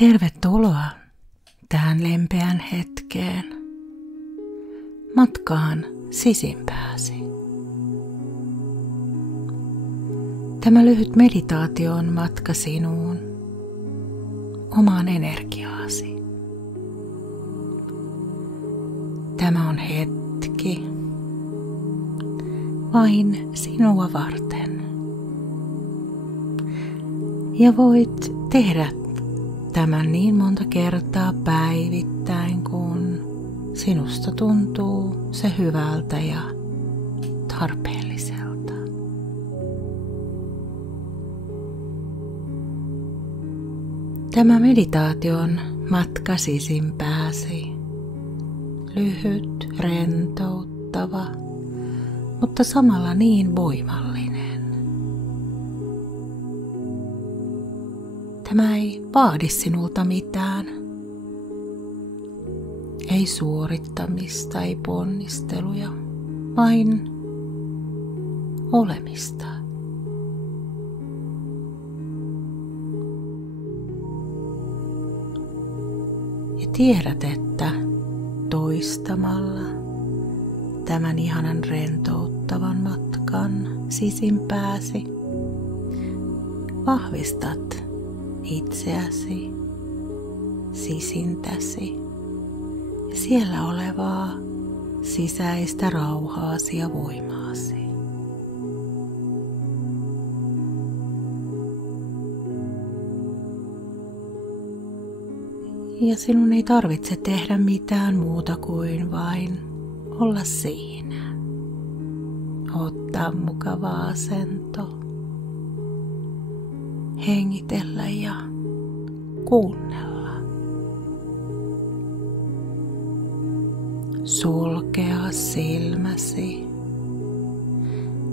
Tervetuloa tähän lempeään hetkeen, matkaan sisimpääsi. Tämä lyhyt meditaatio on matka sinuun, omaan energiaasi. Tämä on hetki vain sinua varten. Ja voit tehdä tämän niin monta kertaa päivittäin, kun sinusta tuntuu se hyvältä ja tarpeelliselta. Tämä meditaatio on matka sisimpääsi. Lyhyt, rentouttava, mutta samalla niin voimallinen. Tämä ei vaadi sinulta mitään. Ei suorittamista, ei ponnisteluja, vain olemista. Ja tiedät, että toistamalla tämän ihanan rentouttavan matkan sisimpääsi vahvistat itseäsi, sisintäsi ja siellä olevaa sisäistä rauhaasi ja voimaasi. Ja sinun ei tarvitse tehdä mitään muuta kuin vain olla siinä. Ottaa mukava asento. Hengitellä ja kuunnella. Sulkea silmäsi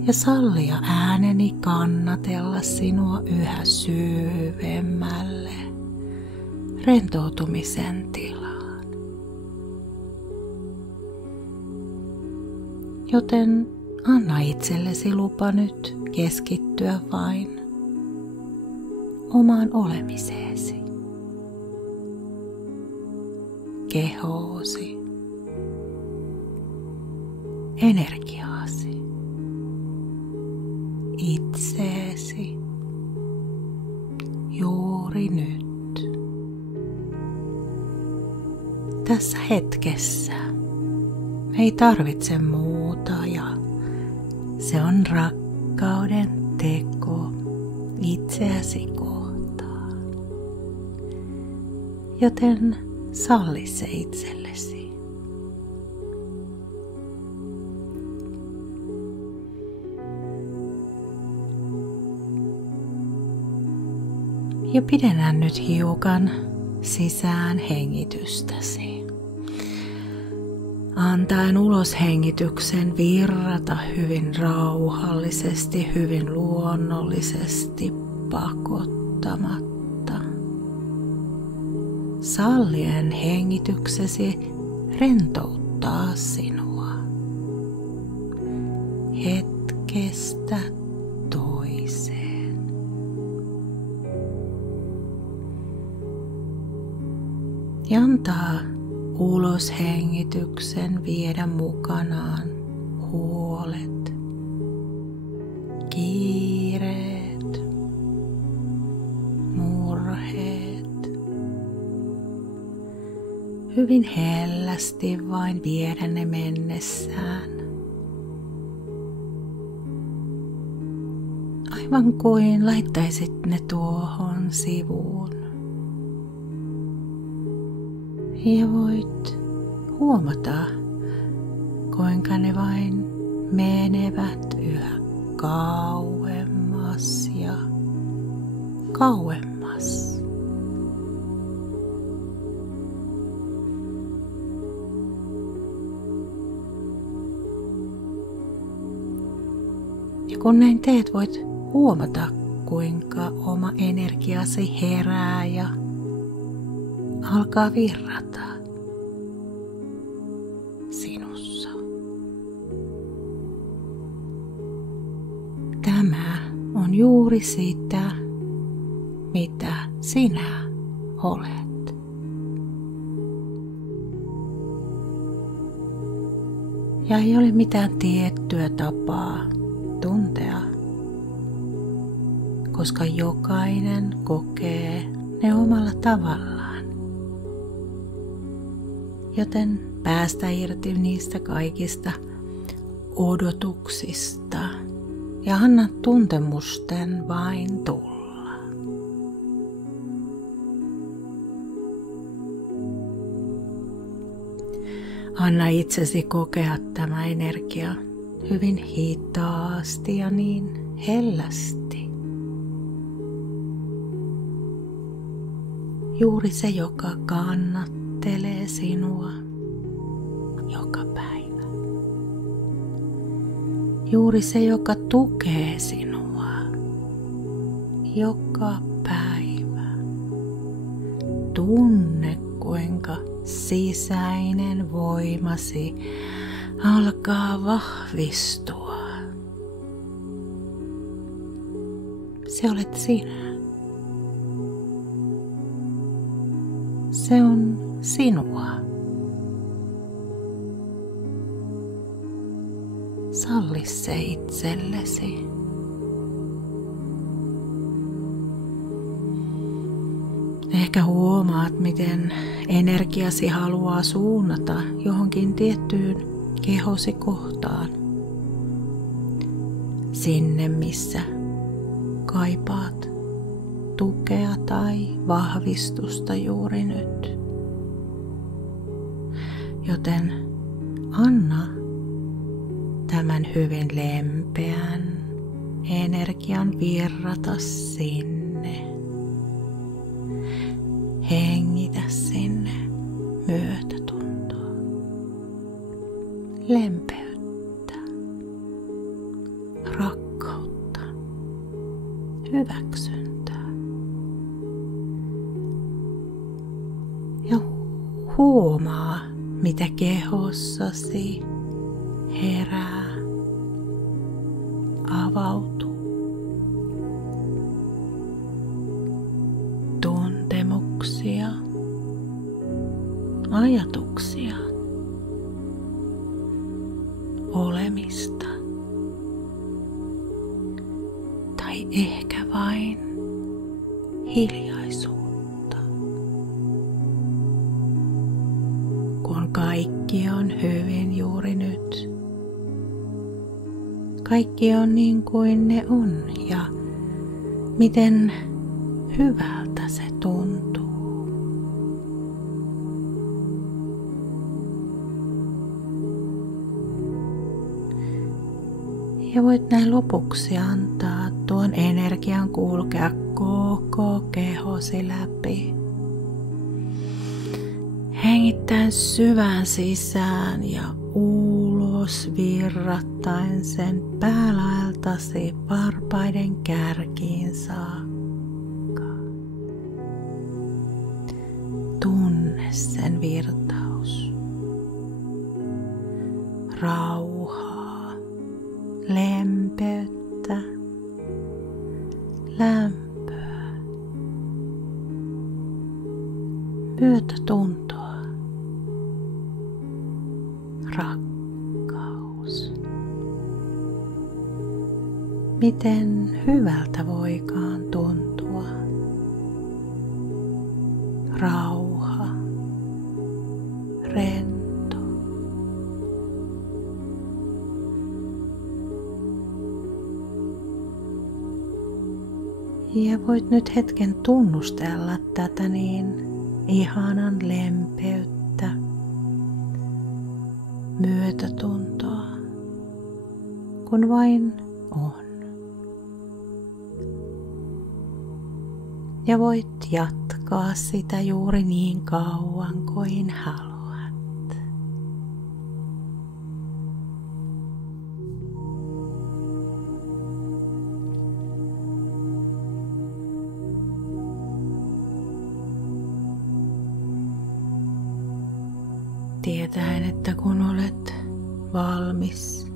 ja sallia ääneni kannatella sinua yhä syvemmälle rentoutumisen tilaan. Joten anna itsellesi lupa nyt keskittyä vain omaan olemiseesi, kehoosi, energiaasi, itseesi juuri nyt. Tässä hetkessä ei tarvitse muuta ja se on rakkauden teko itseäsi kohtaan. Joten salli se itsellesi. Ja pidennä nyt hiukan sisään hengitystäsi. Antaen ulos hengityksen virrata hyvin rauhallisesti, hyvin luonnollisesti, pakottamatta. Sallien hengityksesi rentouttaa sinua hetkestä toiseen. Ja antaa ulos hengityksen viedä mukanaan huolet, kiireet, murheet. Hyvin hellästi vain viedä ne mennessään. Aivan kuin laittaisit ne tuohon sivuun. Ja voit huomata, kuinka ne vain menevät yhä kauemmas ja kauemmas. Ja kun näin teet, voit huomata, kuinka oma energiasi herää ja alkaa virrata sinussa. Tämä on juuri sitä, mitä sinä olet. Ja ei ole mitään tiettyä tapaa tuntea, koska jokainen kokee ne omalla tavallaan. Joten päästä irti niistä kaikista odotuksista ja anna tuntemusten vain tulla. Anna itsesi kokea tämä energia hyvin hitaasti ja niin hellästi. Juuri se, joka kannattelee sinua joka päivä. Juuri se, joka tukee sinua joka päivä. Tunne, kuinka sisäinen voimasi alkaa vahvistua. Se olet sinä. Se on sinua. Salli se itsellesi. Ehkä huomaat, miten energiasi haluaa suunnata johonkin tiettyyn kehosi kohtaan. Sinne, missä kaipaat tukea tai vahvistusta juuri nyt. Joten anna tämän hyvin lempeän energian virrata sinne. Hengitä sinne myötätuntoa, lempeyttä, rakkautta, hyväksyntää. Ja huomaa, mitä kehossasi herää, avautuu. Tuntemuksia, ajatuksia, olemista tai ehkä vain hiljaisuutta. Kun kaikki on hyvin juuri nyt. Kaikki on niin kuin ne on ja miten hyvältä se tuntuu. Ja voit näin lopuksi antaa tuon energian kulkea koko kehosi läpi. Hengittäen syvään sisään ja ulos virrattaen sen päälaeltasi varpaiden kärkiin saakka. Tunne sen virtaus. Rauhaa, lempeyttä, lämpöä, myötätuntoa. Rakkaus. Miten hyvältä voikaan tuntua. Rauha. Rento. Ja voit nyt hetken tunnustella tätä niin ihanan lempeyttä, myötätuntoa, kun vain on. Ja voit jatkaa sitä juuri niin kauan kuin haluat. Tietäen, että kun olet valmis,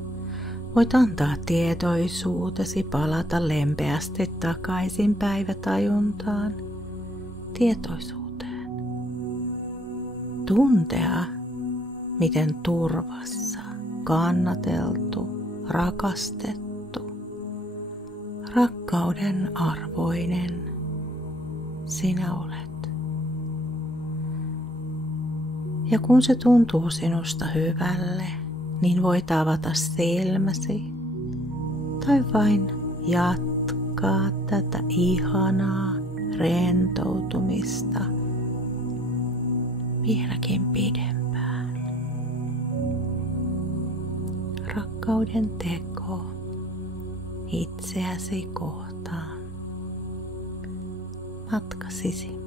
voit antaa tietoisuutesi palata lempeästi takaisin päivätajuntaan, tietoisuuteen. tuntea, miten turvassa, kannateltu, rakastettu, rakkauden arvoinen sinä olet. Ja kun se tuntuu sinusta hyvälle, niin voit avata silmäsi tai vain jatkaa tätä ihanaa rentoutumista vieläkin pidempään. Rakkauden teko itseäsi kohtaan matkasi